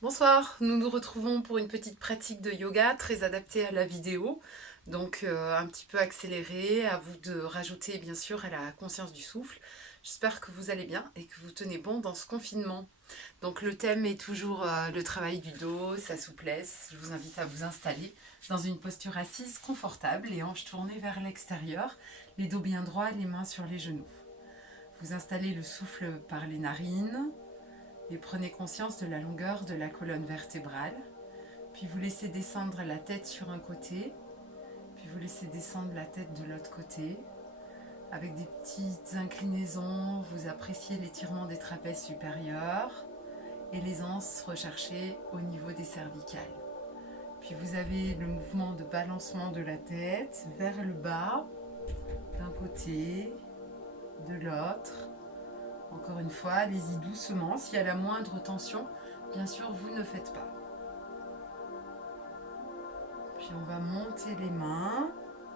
Bonsoir, nous nous retrouvons pour une petite pratique de yoga très adaptée à la vidéo, donc un petit peu accélérée, à vous de rajouter bien sûr à la conscience du souffle. J'espère que vous allez bien et que vous tenez bon dans ce confinement. Donc le thème est toujours le travail du dos, sa souplesse. Je vous invite à vous installer dans une posture assise confortable, les hanches tournées vers l'extérieur, les dos bien droits, les mains sur les genoux. Vous installez le souffle par les narines, et prenez conscience de la longueur de la colonne vertébrale. Puis vous laissez descendre la tête sur un côté, puis vous laissez descendre la tête de l'autre côté. Avec des petites inclinaisons, vous appréciez l'étirement des trapèzes supérieurs et l'aisance recherchée au niveau des cervicales. Puis vous avez le mouvement de balancement de la tête vers le bas, d'un côté, de l'autre. Encore une fois, allez-y doucement. S'il y a la moindre tension, bien sûr, vous ne faites pas. Puis on va monter les mains,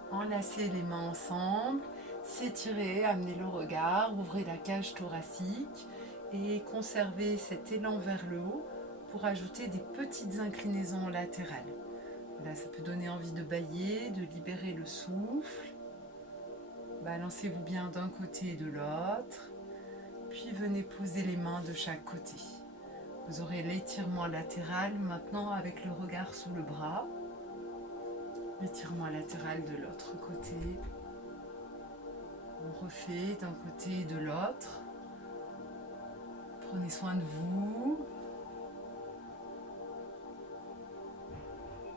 enlacer les mains ensemble, s'étirer, amener le regard, ouvrez la cage thoracique et conserver cet élan vers le haut pour ajouter des petites inclinaisons latérales. Là, ça peut donner envie de bâiller, de libérer le souffle. Balancez-vous bien d'un côté et de l'autre. Puis venez poser les mains de chaque côté. Vous aurez l'étirement latéral maintenant avec le regard sous le bras. L'étirement latéral de l'autre côté. On refait d'un côté et de l'autre. Prenez soin de vous.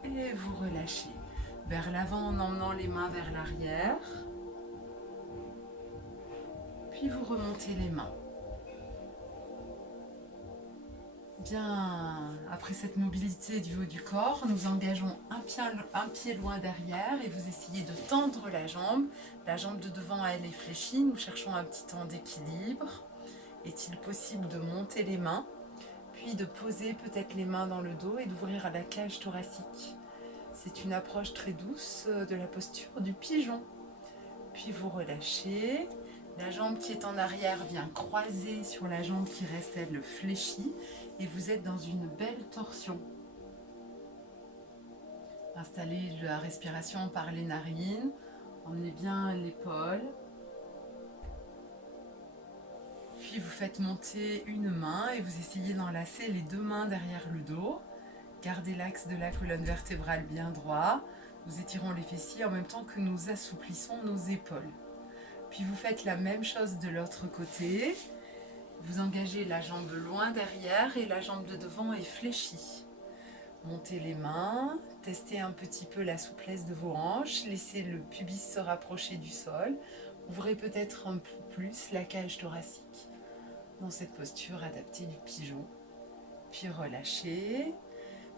Et vous relâchez. Vers l'avant en emmenant les mains vers l'arrière. Puis vous remontez les mains. Bien, après cette mobilité du haut du corps, nous engageons un pied loin derrière et vous essayez de tendre la jambe. La jambe de devant, elle est fléchie. Nous cherchons un petit temps d'équilibre. Est-il possible de monter les mains, puis de poser peut-être les mains dans le dos et d'ouvrir la cage thoracique? C'est une approche très douce de la posture du pigeon. Puis vous relâchez. La jambe qui est en arrière vient croiser sur la jambe qui reste, elle, fléchie. Et vous êtes dans une belle torsion. Installez la respiration par les narines. Emmenez bien l'épaule. Puis vous faites monter une main et vous essayez d'enlacer les deux mains derrière le dos. Gardez l'axe de la colonne vertébrale bien droit. Nous étirons les fessiers en même temps que nous assouplissons nos épaules. Puis vous faites la même chose de l'autre côté. Vous engagez la jambe loin derrière et la jambe de devant est fléchie. Montez les mains, testez un petit peu la souplesse de vos hanches, laissez le pubis se rapprocher du sol, ouvrez peut-être un peu plus la cage thoracique dans cette posture adaptée du pigeon. Puis relâchez.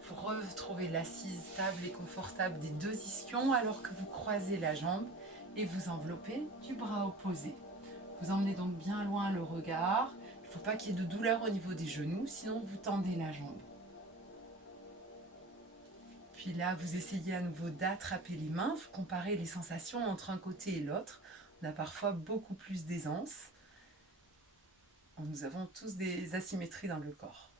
Vous retrouvez l'assise stable et confortable des deux ischions alors que vous croisez la jambe et vous enveloppez du bras opposé. Vous emmenez donc bien loin le regard. Il ne faut pas qu'il y ait de douleur au niveau des genoux, sinon vous tendez la jambe. Puis là, vous essayez à nouveau d'attraper les mains. Vous comparez les sensations entre un côté et l'autre. On a parfois beaucoup plus d'aisance. Nous avons tous des asymétries dans le corps.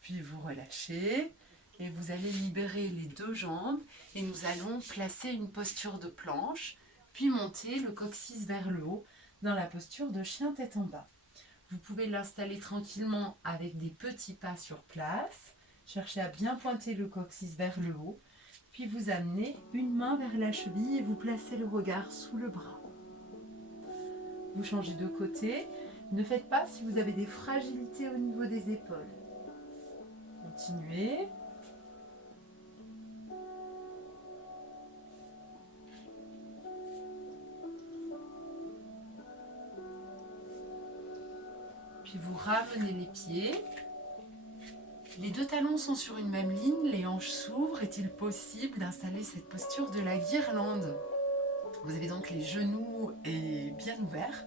Puis vous relâchez et vous allez libérer les deux jambes et nous allons placer une posture de planche, puis monter le coccyx vers le haut dans la posture de chien tête en bas. Vous pouvez l'installer tranquillement avec des petits pas sur place. Cherchez à bien pointer le coccyx vers le haut, puis vous amenez une main vers la cheville et vous placez le regard sous le bras. Vous changez de côté. Ne faites pas si vous avez des fragilités au niveau des épaules. Continuez. Puis vous ramenez les pieds. Les deux talons sont sur une même ligne, les hanches s'ouvrent. Est-il possible d'installer cette posture de la guirlande? Vous avez donc les genoux bien ouverts,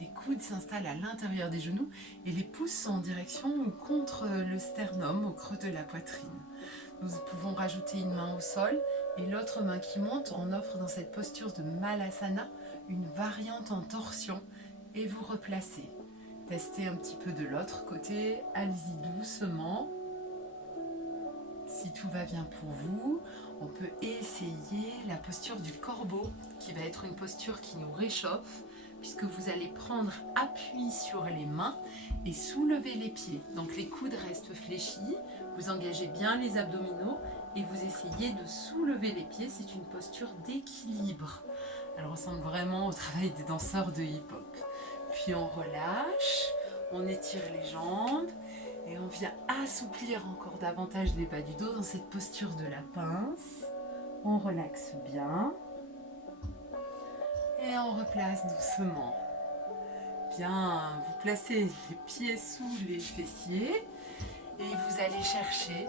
les coudes s'installent à l'intérieur des genoux et les pouces sont en direction ou contre le sternum au creux de la poitrine. Nous pouvons rajouter une main au sol et l'autre main qui monte. On offre dans cette posture de Malasana une variante en torsion et vous replacez. Testez un petit peu de l'autre côté, allez-y doucement. Si tout va bien pour vous, on peut essayer la posture du corbeau, qui va être une posture qui nous réchauffe, puisque vous allez prendre appui sur les mains et soulever les pieds. Donc les coudes restent fléchis, vous engagez bien les abdominaux et vous essayez de soulever les pieds. C'est une posture d'équilibre. Elle ressemble vraiment au travail des danseurs de hip-hop. Puis on relâche, on étire les jambes et on vient assouplir encore davantage les bas du dos dans cette posture de la pince. On relaxe bien. Et on replace doucement. Bien, vous placez les pieds sous les fessiers et vous allez chercher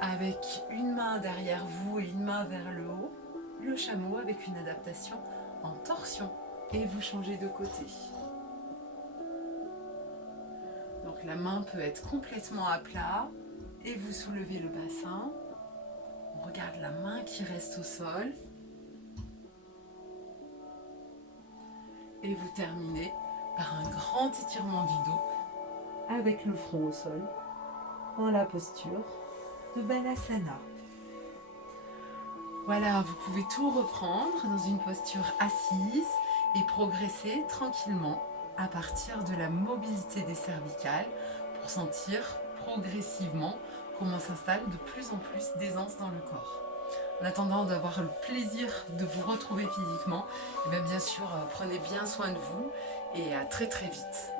avec une main derrière vous et une main vers le haut, le chameau avec une adaptation en torsion et vous changez de côté. Donc la main peut être complètement à plat et vous soulevez le bassin. On regarde la main qui reste au sol. Et vous terminez par un grand étirement du dos avec le front au sol dans la posture de Balasana. Voilà, vous pouvez tout reprendre dans une posture assise et progresser tranquillement à partir de la mobilité des cervicales pour sentir progressivement comment s'installe de plus en plus d'aisance dans le corps. En attendant d'avoir le plaisir de vous retrouver physiquement, et bien sûr, prenez bien soin de vous et à très très vite.